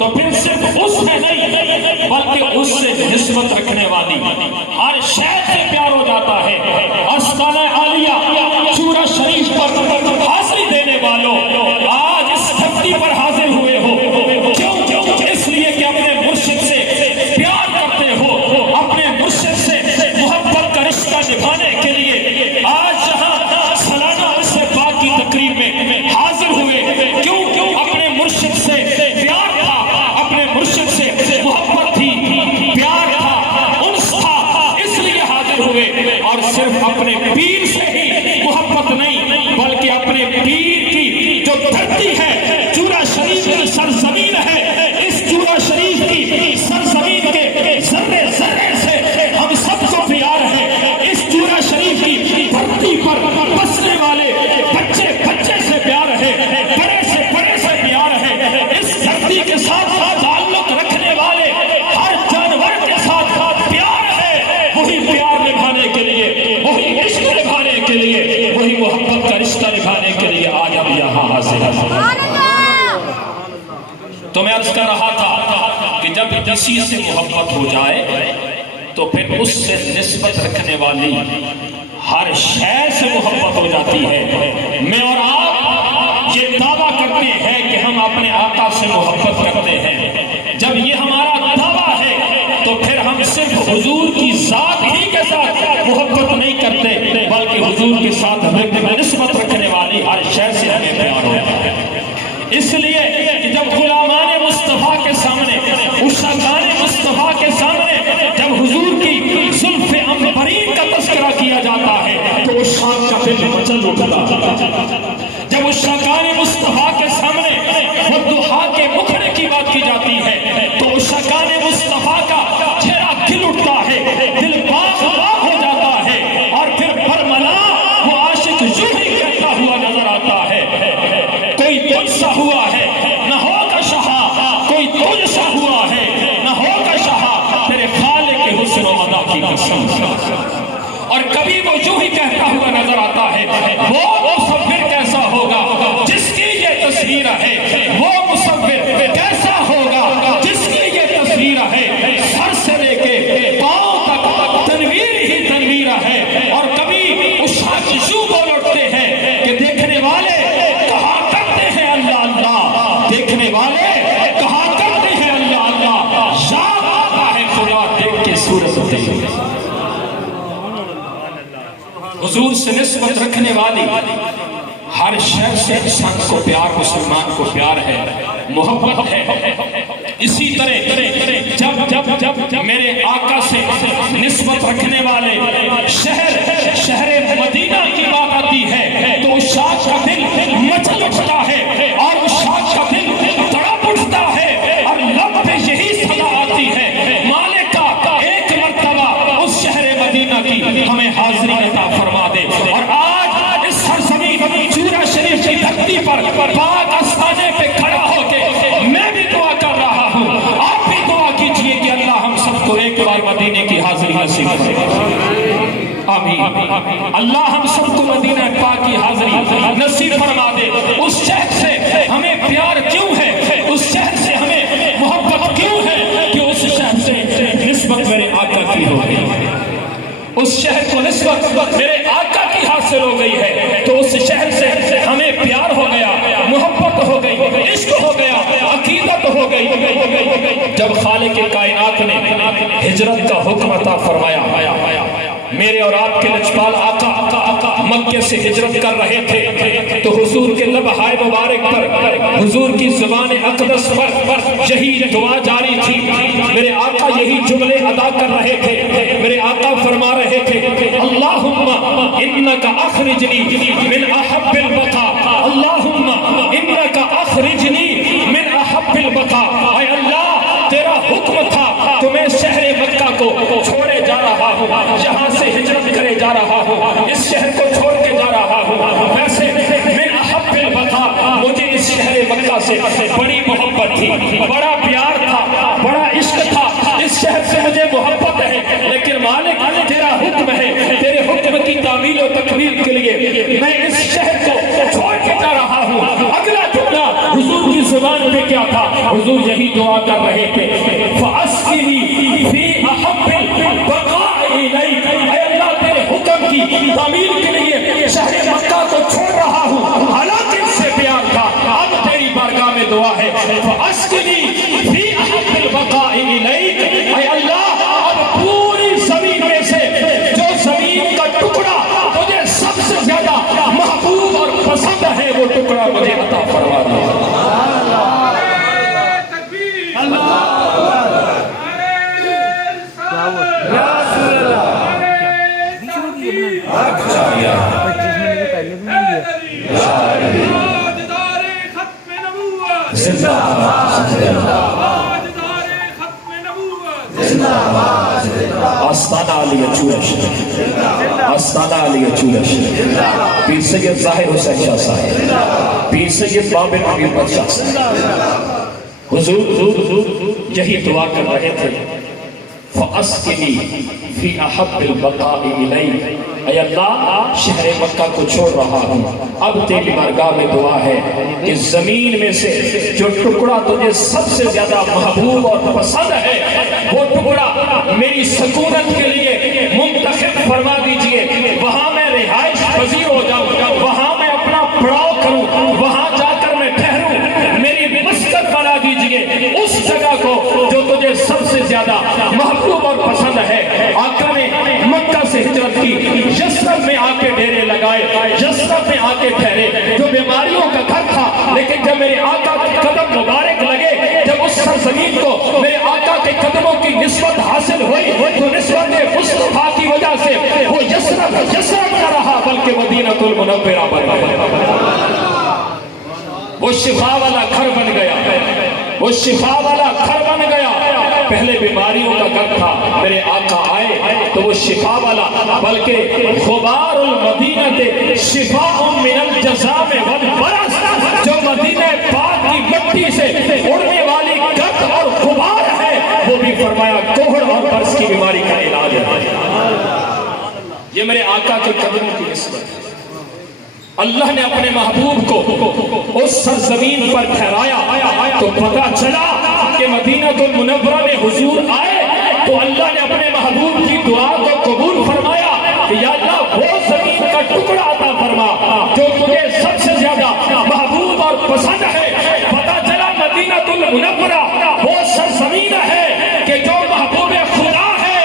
تو پھر صرف اس میں نہیں بلکہ اس سے نسبت رکھنے والی ہر شہر سے پیار ہو جاتا ہے۔ آستانہ عالیہ چورا شریف پر حاضری دینے والوں آج اس دھرتی پر حاضر ہوئے ہو، کیوں؟ اس لیے کہ اپنے مرشد سے پیار کرتے ہو، اپنے مرشد سے محبت کا رشتہ نبھانے کے لیے آج جہاں سالانہ عرص پاک کی تقریب میں حاضر ہوئے، کیوں؟ اپنے مرشد سے پیار تھا، اپنے مرشد سے محبت تھی، پیار تھا، انس تھا، اس لیے حاضر ہوئے۔ اور صرف اپنے پیر سے ہی محبت نہیں بلکہ اپنے پیر کی جو دھرتی ہے، چورا شریف کی سرزمین ہے، اس چورا شریف کی سرزمین کے ذرے ذرے سے ہم سب کو پیار ہے۔ اس چورا شریف کی دھرتی پر بسنے والے بچے بچے سے پیار ہے، بڑے سے بڑے سے پیار ہے۔ اس دھرتی کے ساتھ تعلق رکھنے والے ہر جانور کے ساتھ پیار ہے۔ وہی پیار نبھانے کے لیے، وہی عشق نبھانے کے لیے، وہی محبت کا رشتہ نبھانے کے لیے آج ہم یہاں حاضر ہیں۔ تو میں عرض کر رہا تھا کہ جب کسی سے محبت ہو جائے تو پھر اس سے نسبت رکھنے والی ہر شے سے محبت ہو جاتی ہے۔ میں اور آپ یہ دعویٰ کرتے ہیں کہ ہم اپنے آقا سے محبت کرتے ہیں۔ جب یہ ہمارا دعویٰ ہے تو پھر ہم صرف حضور کی ذات ہی کے ساتھ محبت نہیں کرتے بلکہ حضور کے ساتھ ہمیں نسبت رکھنے والی ہر شے سے ہمیں پیار ہوتا ہے۔ اس لیے کہ جب غلامان مصطفیٰ کے سامنے، عشاقان مصطفیٰ کے سامنے جب حضور کی زلف عنبرین کا تذکرہ کیا جاتا ہے تو عشاق کا دل مچل اٹھتا۔ جب عشاقان مصطفیٰ کے سامنے والضحیٰ کے مکھڑے کی بات کی جاتی ہے تو عشاقان مصطفیٰ کا چہرہ کھل اٹھتا ہے، دل باغ باغ ہو جاتا ہے، اور پھر برملا وہ عاشق یوں ہی کہتا ہوا نظر آتا ہے، کوئی تجھ سا ہوا ہے نہ ہوگا شہا، کوئی تجھ سا ہوا ہے نہ ہوگا شہا، تیرے خالق کے حسن و ادا کی قسم۔ اور کبھی وہ یوں ہی کہتا ہوا نظر آتا ہے، وہ مصور کیسا ہوگا جس کی یہ تصویر ہے، وہ مصور کیسا ہوگا جس کی یہ تصویر ہے، سر سے لے کے پاؤں تک تنویر ہی تنویر ہے۔ اور کبھی عشاق یوں بول اٹھتے ہیں کہ دیکھنے والے کہا کرتے ہیں اللہ اللہ، دیکھنے والے کہا کرتے ہیں اللہ اللہ، یاد آتا ہے خدا دیکھ کے صورت دیکھ۔ حضور سے نسبت رکھنے والی ہر شے سے انسان کو پیار، مسلمان کو پیار ہے، محبت ہے۔ اسی طرح جب میرے آقا سے نسبت رکھنے والے شہر مدینہ کی بات آتی ہے تو عشاق کا دل مچل اٹھتا ہے اور عشاق کا دل تڑپ اٹھتا ہے، اور لب پہ یہی صدا آتی ہے، مالکا ایک مرتبہ اس شہر مدینہ کی ہمیں حاضری عطا فرما دے۔ اور آج اس سرزمین چورا شریف کی دھرتی پر پاک آستانے پہ کھڑا ہو کے میں بھی دعا کر رہا ہوں، آپ بھی دعا کیجئے کہ اللہ ہم سب کو ایک بار مدینے کی حاضری نصیب کرے۔ آمین۔ اللہ ہم سب کو مدینہ پاک کی حاضری نصیب فرما دے۔ اس شہر سے ہمیں پیار کیوں ہے، اس شہر سے ہمیں محبت کیوں ہے کہ اس شہر سے نسبت میرے آقا کی ہو گئی، اس شہر کو نسبت میرے آقا کی حاصل ہو گئی ہے تو اس شہر سے ہمیں پیار ہو گیا، محبت ہو گئی، عشق ہو گیا، عقیدت ہو گئی۔ جب خالق کائنات نے ہجرت کا حکم عطا فرمایا، میرے اور آپ کے لجپال آقا مکے سے ہجرت کر رہے تھے تو حضور کے لبہائے مبارک پر، حضور کی زبان اقدس پر یہی دعا جاری تھی، میرے آقا یہی جملے ادا کر رہے تھے۔ میرے آقا فرما رہے تھے اللہم انکا اخرجنی من احب البقا، اللہم انکا اخرجنی من احب البقا، اے اللہ تیرا حکم تھا تو میں شہر مکہ کو چھوڑے جا رہا ہوں، یہاں سے ہجرت کرے جا رہا ہوں، اس شہر کو چھوڑ کے جا رہا ہوں۔ ویسے من احب البقا، مجھے اس شہر مکہ سے بڑی محبت تھی، بڑا پیار تھا، بڑا عشق تھا، اس شہر سے مجھے محبت ہے، لیکن مالک تیرا حکم ہے، تیرے حکم کی تعمیل و تکمیل کے لیے میں اس شہر کو چھوڑ کے جا رہا ہوں۔ اگلا جملہ حضور کی زبان پہ کیا تھا؟ حضور یہی دعا کر رہے تھے فَأَسْقِنِي فِي أَحَبِّ الْبَقَاءِ إِلَيْكَ، اے اللہ تیرے حکم کی تعمیل کے لیے شہر مکہ کو چھوڑ رہا ہوں، حالانکہ اس سے پیار تھا، اب تیری بارگاہ میں دعا ہے فَأَسْقِنِي فِي أَحَبِّ الْبَقَاءِ إِلَيْكَ، اے اللہ اب پوری زمین میں سے جو زمین کا ٹکڑا تجھے سب سے زیادہ محبوب اور پسند ہے وہ ٹکڑا مجھے عطا فرما دے۔ آستانہ علی چورش، آستانہ علی چورش، پیر سید ظاہر حسین شاہ صاحب، پیر سید بابر محمد شاہ صاحب، حضور یہی دعا کر رہے تھے فَأَسْقِنِي فِي أَحَبِّ الْبَقَاءِ إِلَيْكَ، اے اللہ شہر مکہ کو چھوڑ رہا ہوں، اب تیری بارگاہ میں دعا ہے کہ زمین میں سے جو ٹکڑا تجھے سب سے زیادہ محبوب اور پسند ہے وہ ٹکڑا میری سکونت کے لیے منتخب فرما دیجئے، وہاں میں رہائش پذیر ہو جاؤں، وہاں میں اپنا پڑاؤ کروں، وہاں جا کر میں ٹھہروں، میری مسکن بنا دیجئے اس جگہ کو جو تجھے سب سے زیادہ محبوب اور پسند ہے۔ آقا نے مکہ سے ہجرت کی، یثرب میں آ کے ڈیرے لگائے، یثرب میں آ کے ٹھہرے، جو بیماریوں کا گھر تھا، لیکن جب میرے آقا کے قدم مبارک لگے، جب اس سرزمین کو میرے آقا کے قدموں کی نسبت حاصل ہوئی تو نسبت مصطفیٰ کی وجہ سے وہ یثرب نہ رہا بلکہ مدینہ المنورہ بن گیا، وہ شفا والا گھر بن گیا، وہ شفا والا گھر بن گیا۔ پہلے بیماریوں کا گھر تھا، میرے آقا آئے تو وہ شفا والا، بلکہ غبار المدینہ شفاء من الجزام والبرص، جو مدینہ پاک کی مٹی سے اڑنے والی گرد اور غبار ہے وہ بھی فرمایا کوہڑ اور برص کی بیماری کا علاج ہے۔ یہ میرے آقا کے قدموں کی نسبت ہے۔ اللہ نے اپنے محبوب کو اس سرزمین پر ٹھہرایا تو پتہ چلا کہ مدینہ المنورہ میں حضور آئے تو اللہ نے اپنے محبوب کی دعا کو قبول فرمایا کہ یا اللہ وہ زمین کا ٹکڑا عطا فرما جو تجھے سب سے زیادہ محبوب اور پسند ہے۔ پتہ چلا مدینہ المنورہ وہ سرزمین ہے کہ جو محبوب خدا ہے،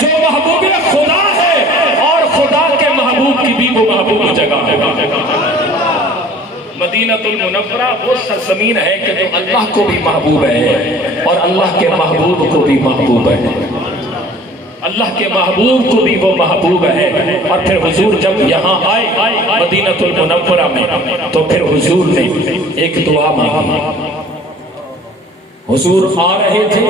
جو محبوب خدا ہے، اور خدا کے محبوب کی بھی وہ محبوب جگہ ہے۔ مدینہ المنورہ وہ سرزمین ہے کہ جو اللہ کو بھی محبوب ہے اور اللہ کے محبوب کو بھی محبوب ہے، اللہ کے محبوب کو بھی وہ محبوب ہے۔ اور پھر حضور جب یہاں آئے مدینہ المنورہ میں تو پھر حضور نے ایک دعا مانگی۔ حضور آ رہے تھے،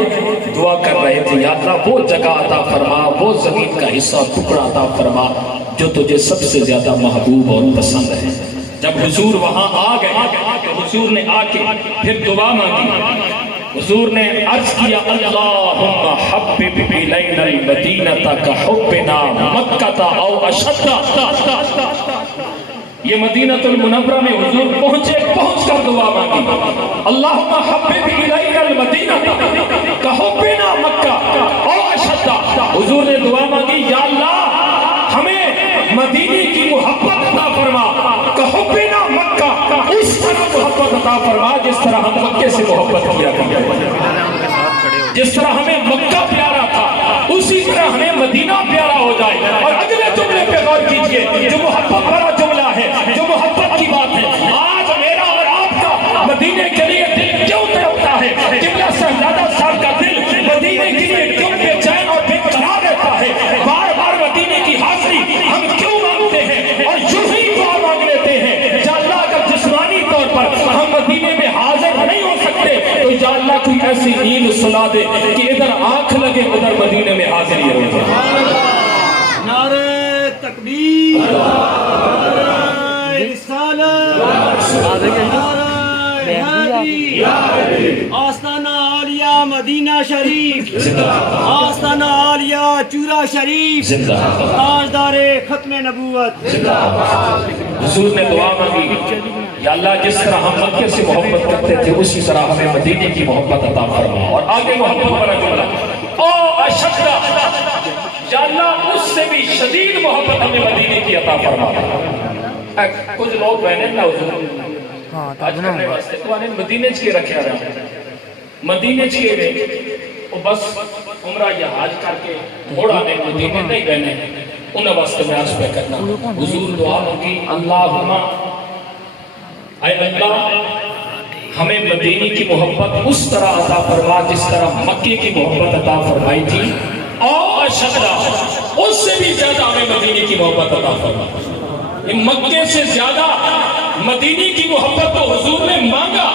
دعا کر رہے تھے یا اللہ وہ جگہ عطا فرما، وہ زمین کا حصہ ٹکڑا عطا فرما جو تجھے سب سے زیادہ محبوب اور پسند ہے۔ جب حضور وہاں آ گئے، حضور نے آ کے پھر دعا مانگی، حضور نے عرض کیا اللہم حبب الینا المدینہ کحبنا مکہ او اشد۔ یہ مدینہ المنورہ میں حضور پہنچ کر دعا مانگی، اللہم حبب الینا المدینہ کحبنا مکہ او اشد۔ حضور نے دعا مانگی یا اللہ ہمیں مدینے کی محبت عطا فرما، کحبنا مکہ، اس طرح محبت عطا فرما جس طرح ہم مکے سے محبت کیا کرتے ہیں، جس طرح ہمیں مکہ پیارا تھا اسی طرح ہمیں مدینہ پیارا ہو جائے۔ اور اگلے جملے پہ غور کیجئے جو محبت بڑا جملہ ہے، جو محبت کی بات ہے۔ آج میرا اور آپ کا مدینے کے لیے دل کیوں تڑپتا ہے؟ قبلہ شہزادہ صاحب کا دل مدینے کے لیے کیوں بے چین اور بے قرار رہتا ہے؟ بار بار مدینے کی حاضری ہم کیوں مانگتے ہیں اور یوں ہی دعا مانگ لیتے ہیں؟ یا اللہ اگر جسمانی طور پر ہم مدینے میں حاضر نہیں ہو سکتے تو یا اللہ کوئی ایسی نیند سلا دے کہ ادھر آنکھ لگے ادھر مدینے میں حاضری ہو جائے۔ نعرہ تکبیر، نعرہ رسالت، نعرہ حیدری، آستانہ عالیہ مدینہ شریف، آستانہ عالیہ چورا شریف، تاجدار ختم نبوت۔ حضور نے دعا مانگی یا اللہ جس طرح ہم مکے سے محبت کرتے تھے اسی طرح ہمیں مدینے کی محبت عطا فرما. اور آگے محبت والا جملہ او اشدہ، یا اللہ اس سے بھی شدید محبت ہمیں مدینے کی عطا فرما. کچھ لوگ بہنے نہ حضور آج کرنے واسطے تو آنے مدینے چکے رکھے رہا مدینے چکے رہے وہ بس عمرہ یا حاج کر کے تھوڑا نے مدینے نہیں بہنے انہیں واسطے میں آج پہ کرنا. حضور دعا ہوگی اللہم اے اللہ ہمیں مدینے کی محبت اس طرح عطا فرما جس طرح مکے کی محبت عطا فرمائی تھی، اور اشدہ اس سے بھی زیادہ ہمیں مدینے کی محبت عطا فرما. مکے سے زیادہ مدینے کی محبت تو حضور نے مانگا،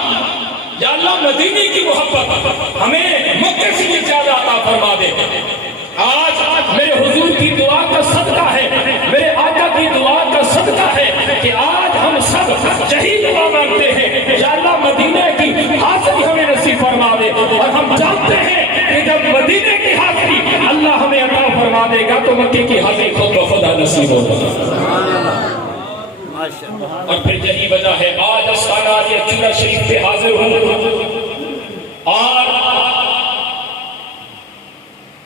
یا اللہ مدینے کی محبت ہمیں مکے سے بھی زیادہ عطا فرما دے. آج میرے حضور کی دعا کا صدقہ ہے، میرے آقا کی دعا کا صدقہ ہے کہ آج ہم سب یہی دعا مانگتے ہیں، یا اللہ مدینے کی حاضری ہمیں نصیب فرما دے. اور ہم جانتے ہیں کہ جب مدینے کی حاضری اللہ ہمیں عطا فرما دے گا تو مکے کی حاضری خود بخدا نصیب ہوگا. اور پھر یہی وجہ ہے آج استانہ چورا شریف پہ حاضر ہوں اور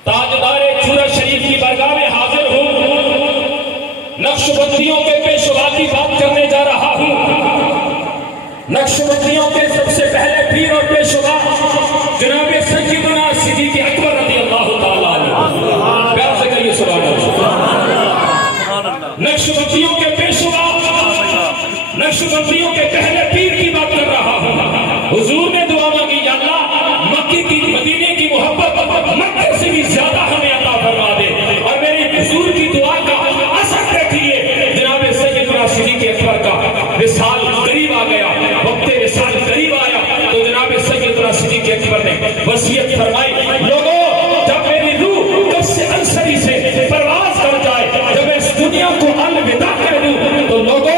تاجدار چورا شریف کی بارگاہ میں حاضر ہوں، نقش بندیوں کے پیشوا کی بات کرنے جا رہا ہوں. نقش بندیوں کے سب سے پہلے پیر اور پیشوا جناب سیدنا صدیق اکبر رضی اللہ تعالیٰ عنہ. پیار سے کہیے سبحان اللہ. نقش بندیوں کے پیشوا نقشبندیوں کے پہلے پیر کی بات کر رہا ہوں. حضور نے دعا مانگی یا اللہ مکے کی مدینے کی محبت مکے سے بھی زیادہ ہمیں عطا فرما دے. اور میری حضور کی دعا کا اثر دیکھیے، جناب سیدنا صدیق اکبر کا وصال قریب آ گیا، وقت وصال قریب آیا تو جناب سیدنا صدیق اکبر نے وصیت فرمائی، لوگوں جب میری روح کس سے انصری سے پرواز کر جائے، جب میں اس دنیا کو الوداع کر دوں تو لوگوں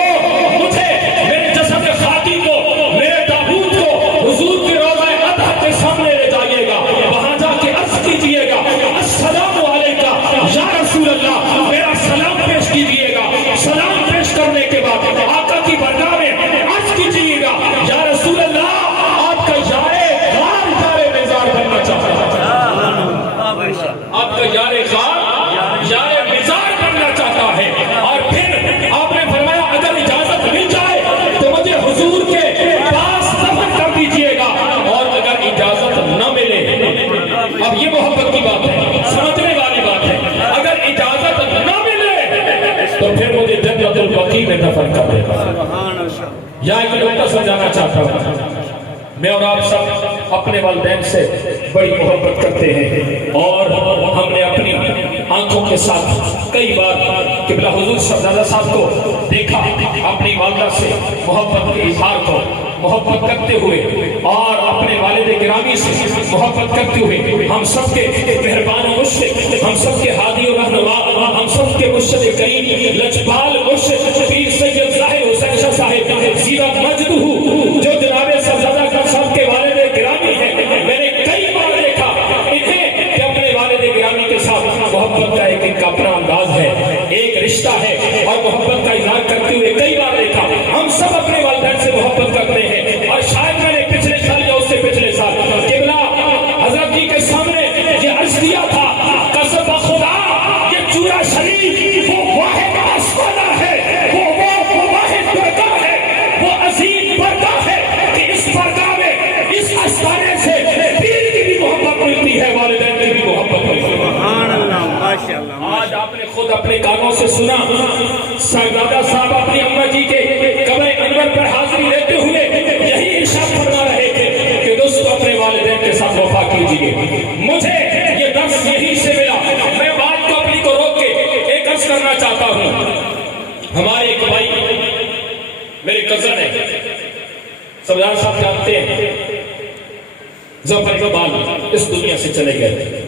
میں دفن کر دے. یہاں ایک نقطہ سمجھانا چاہتا ہوں، میں اور آپ سب اپنے والدین سے بڑی محبت کرتے ہیں اور ہم نے اپنی آنکھوں کے ساتھ کئی بار قبلہ حضور شہزادہ صاحب کو دیکھا، اپنی والدہ سے محبت کے اظہار کو محبت کرتے ہوئے اور اپنے والد گرامی سے محبت کرتے ہوئے ہم سب کے مہربان مرشد، ہم سب کے ہادی و رہنما، ہم سب کے مرشد کریم لجپال مرشد پیر سید ظاہر حسین شاہ صاحب زیرہ مجدہ جو جناب شہزادہ صاحب کے والد گرامی ہیں، میں نے کئی بار دیکھا انہیں کہ اپنے والد گرامی کے ساتھ محبت کا ایک اپنا انداز ہے، ایک رشتہ ہے اور محبت کا اظہار کرتے ہوئے کئی بار دیکھا. ہم سب اپنے والدین سے محبت کرتے ہیں اور شاید میں نے پچھلے سال یا اس سے پچھلے سال قبلہ حضرت جی کے سامنے یہ عرض کیا تھا، قسم خدا یہ چورا شریف وہ واحد آستانہ ہے، وہ واحد برگاہ ہے، وہ عظیم برگاہ ہے کہ اس برگاہ میں اس آستانے سے پیر کی بھی محبت ملتی ہے، والدین کی بھی محبت ملتی ہے. آج آپ نے خود اپنے کانوں سے سنا صاحبزادہ صاحب اپنی اماں جی کے قبر انور پر حاضری لیتے ہوئے یہی ارشاد فرما رہے تھے کہ دوستو اپنے والدین کے ساتھ وفا کیجیے. مجھے یہ درس یہی سے ملا. میں بات کو اپنی کو روک کے ایک عرض کرنا چاہتا ہوں. ہمارے ایک بھائی میرے کزن ہے، سردار صاحب جانتے ہیں، ظفر اقبال اس دنیا سے چلے گئے،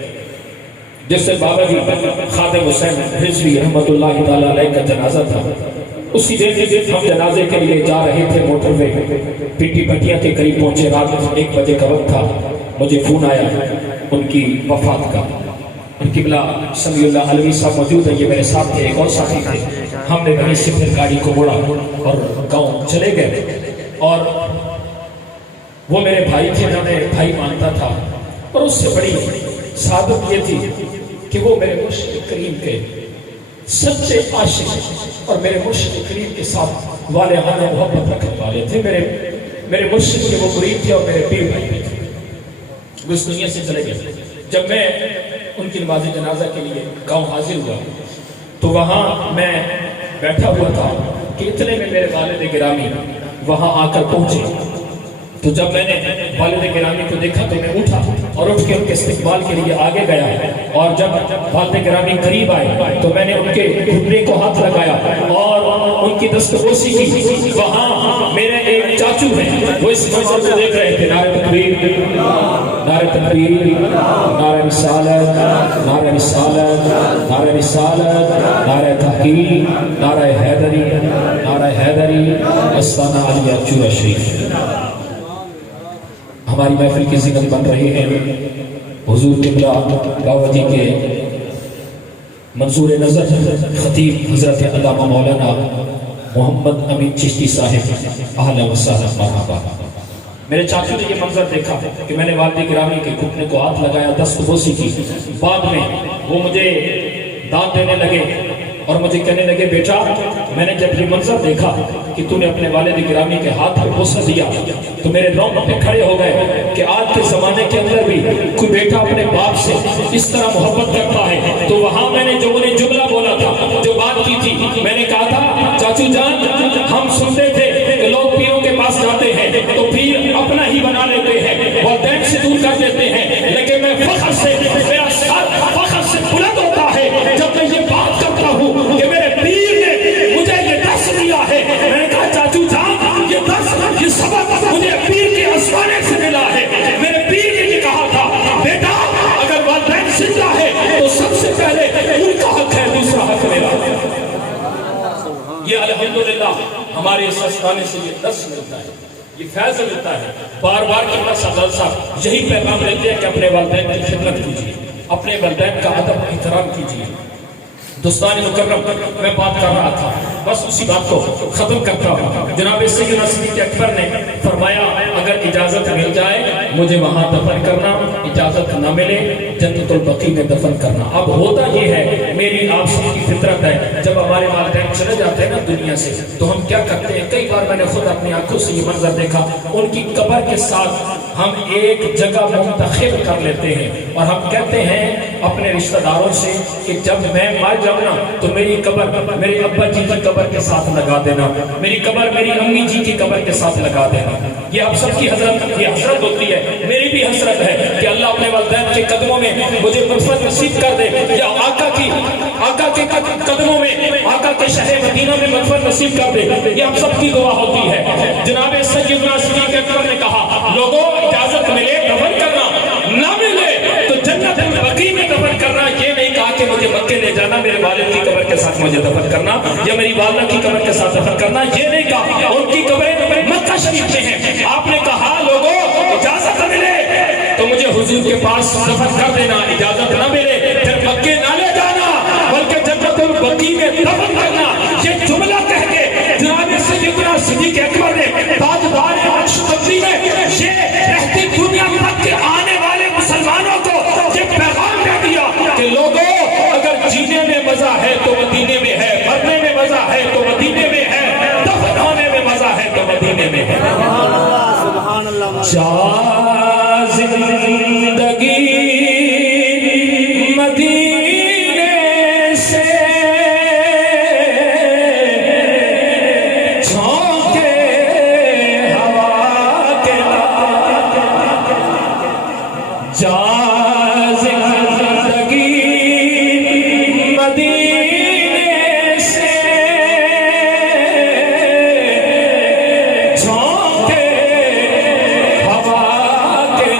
جس سے بابا جی خادم حسین رضوی رحمت اللہ تعالیٰ علیہ کا جنازہ تھا. اسی دن ہم جنازے کے لیے جا رہے تھے، موٹر وے پیٹی پٹیا کے قریب پہنچے، رات 1 بجے کا وقت تھا. مجھے فون آیا ان کی وفات کا. ان کی بلا سمیع اللہ علوی صاحب موجود ہے، یہ میرے ساتھ تھے، ایک اور ساتھی تھے. ہم نے وہیں سے پھر گاڑی کو موڑا اور گاؤں چلے گئے. اور وہ میرے بھائی تھے، میں انہیں بھائی مانتا تھا، اور اس سے بڑی سعادت یہ تھی کہ وہ میرے مرشد کریم کے سچے عاشق اور میرے مرشد کریم کے ساتھ والہانہ محبت رکھنے والے تھے۔ میرے مرشد کے وہ مرید تھے اور میرے پیر بھائی تھے۔ وہ اس دنیا سے چلے گئے۔ جب میں ان کی نماز جنازہ کے لیے گاؤں حاضر ہوا تو وہاں میں بیٹھا ہوا تھا کہ اتنے میں میرے والد گرامی وہاں آ کر پہنچے۔ تو جب میں نے والد گرامی کو دیکھا تو میں اٹھا اور اٹھ کے ان کے استقبال کے لیے آگے گیا، اور جب والد گرامی قریب آئے تو میں نے ان کے گھٹنے کو ہاتھ لگایا اور ان کی دستبوسی کی۔ وہاں میرے ایک چاچو ہیں، وہ اس منظر کو دیکھ رہے تھے۔ نعرہ تکبیر، نعرہ تکبیر، نعرہ رسالت، نعرہ رسالت، نعرہ رسالت، نعرہ تحقیق، نعرہ حیدری، نعرہ حیدری، استانہ علیہ چورہ شریف۔ ہماری محفل کی زینت بن رہے ہیں حضور قبلہ بابا جی کے منظور نظر خطیب حضرت علامہ مولانا محمد امین چشتی صاحب، اہلا و سہلا مرحبا۔ میرے چاچو نے یہ منظر دیکھا کہ میں نے والد گرامی کے گھٹنے کو ہاتھ لگایا، دستبوسی کی۔ بعد میں وہ مجھے داد دینے لگے اور مجھے کہنے لگے، بیٹا میں نے جب یہ منظر دیکھا کہ تو نے اپنے والد گرامی کے ہاتھ پہ بوسہ دیا تو میرے رونگٹے کھڑے ہو گئے کہ آج کے زمانے کے اندر بھی کوئی بیٹا اپنے باپ سے اس طرح محبت کرتا ہے۔ تو وہاں میں نے جو انہیں جملہ بولا تھا، جو بات کی تھی، میں نے کہا تھا چاچو جان، ہم سنتے تھے کہ لوگ پیروں کے پاس جاتے ہیں تو پیر اپنا ہی بنا لیتے ہیں، والدین سے دور کر دیتے ہیں، لیکن میں فخر سے، میرا سر فخر سے بلند ہوتا ہے جب میں یہ بات کرتا ہوں کہ میرے پیر نے مجھے یہ درس دیا ہے۔ میں نے کہا چاچو جان، یہ درس، یہ سبق مجھے پیر کے آسمانے سے ملا ہے۔ میرے پیر نے یہ کہا تھا، بیٹا اگر والدین زندہ ہے تو سب سے پہلے ان کا حق ہے، دوسرا حق میرا ہے۔ یہ الحمدللہ ہمارے اس آستانے سے یہ درس ملتا ہے، یہ فیض ملتا ہے۔ بار بار قبلہ صاحب یہی پیغام لیتے ہیں کہ اپنے والدین کی خدمت کیجیے، اپنے والدین کا ادب احترام کیجیے۔ دوستان مکرم، میں بات کر رہا تھا، بس اسی بات کو ختم کرتا ہوں۔ جناب سیدنا صدیق اکبر نے فرمایا، اگر اجازت مل جائے مجھے وہاں دفن کرنا، اجازت نہ ملے جنت البقیع میں دفن کرنا۔ اب ہوتا یہ ہے، میری آپ سب کی فطرت ہے، جب ہمارے والدین چلے جاتے ہیں نا دنیا سے تو ہم کیا کرتے ہیں؟ کئی بار میں نے خود اپنی آنکھوں سے یہ منظر دیکھا، ان کی قبر کے ساتھ ہم ایک جگہ منتخب کر لیتے ہیں اور ہم کہتے ہیں اپنے رشتہ داروں سے کہ جب میں مر جاؤں نا تو میری قبر میرے ابا جی کی قبر کے ساتھ لگا دینا، میری قبر میری امی جی کی قبر کے ساتھ لگا دینا۔ یہ آپ سب کی حضرت، یہ حسرت ہوتی ہے، میری بھی حسرت ہے کہ اللہ اپنے والدین کے قدموں میں مجھے مغفرت نصیب کر دے، یا آقا کے قدموں میں، آقا کے شہر مدینہ میں مغفرت نصیب کر دے۔ یہ آپ سب کی دعا ہوتی ہے۔ جناب سیدنا صدیق اکبر نے کہا، لوگوں اجازت ملے دفن کرنا، نہ ملے تو جنت البقیع میں دفن کرنا۔ یہ نہیں کہا کہ مجھے مکے لے جانا، میرے والد کی قبر کے ساتھ مجھے دفن کرنا، یا میری والدہ کی قبر کے ساتھ دفن کرنا، یہ نہیں کہا۔ ان کی قبریں مکہ شریف میں ہیں۔ آپ نے کہا لوگوں اجازت ملے تو مجھے حضور کے پاس دفن کر دینا، اجازت نہ ملے پھر مکے نہ لے جانا بلکہ جنت البقیع میں دفن کرنا۔ یہ جملہ کہہ کے جناب سیدنا صدیق اکبر نے تاجدار عرش بندی میں یہ رہتی دنیا تک کے آنے والے مسلمانوں کو یہ پیغام دے دیا کہ لوگوں اگر جینے میں مزہ ہے تو مدینے میں ہے، مرنے میں مزہ ہے تو مدینے میں ہے، دفن ہونے میں مزہ ہے تو مدینے میں ہے۔ سبحان اللہ۔ جا زندگی مدینے سے جھونکے ہوا کے جا زندگی مدینے سے جھونکے ہوا کے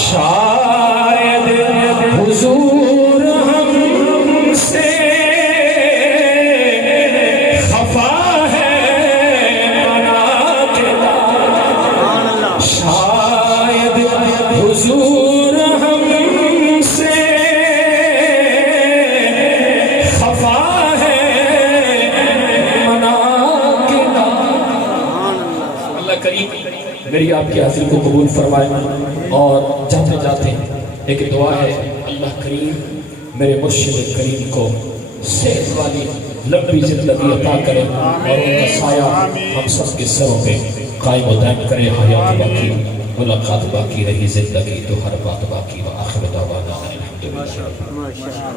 شاید حضور ہم سے خفا ہے بنا کے شاید آپ کی حاضری کو قبول فرمائے. اور جاتے جاتے ایک دعا ہے، اللہ کریم میرے مرشد کریم کو صحت والی لمبی زندگی عطا کرے اور ان کا سایہ ہم سب کے سروں پہ قائم و دائم کرے. حیات باقی، ملاقات باقی رہی، زندگی تو ہر بات باقی. وآخر دعوانا الحمدللہ.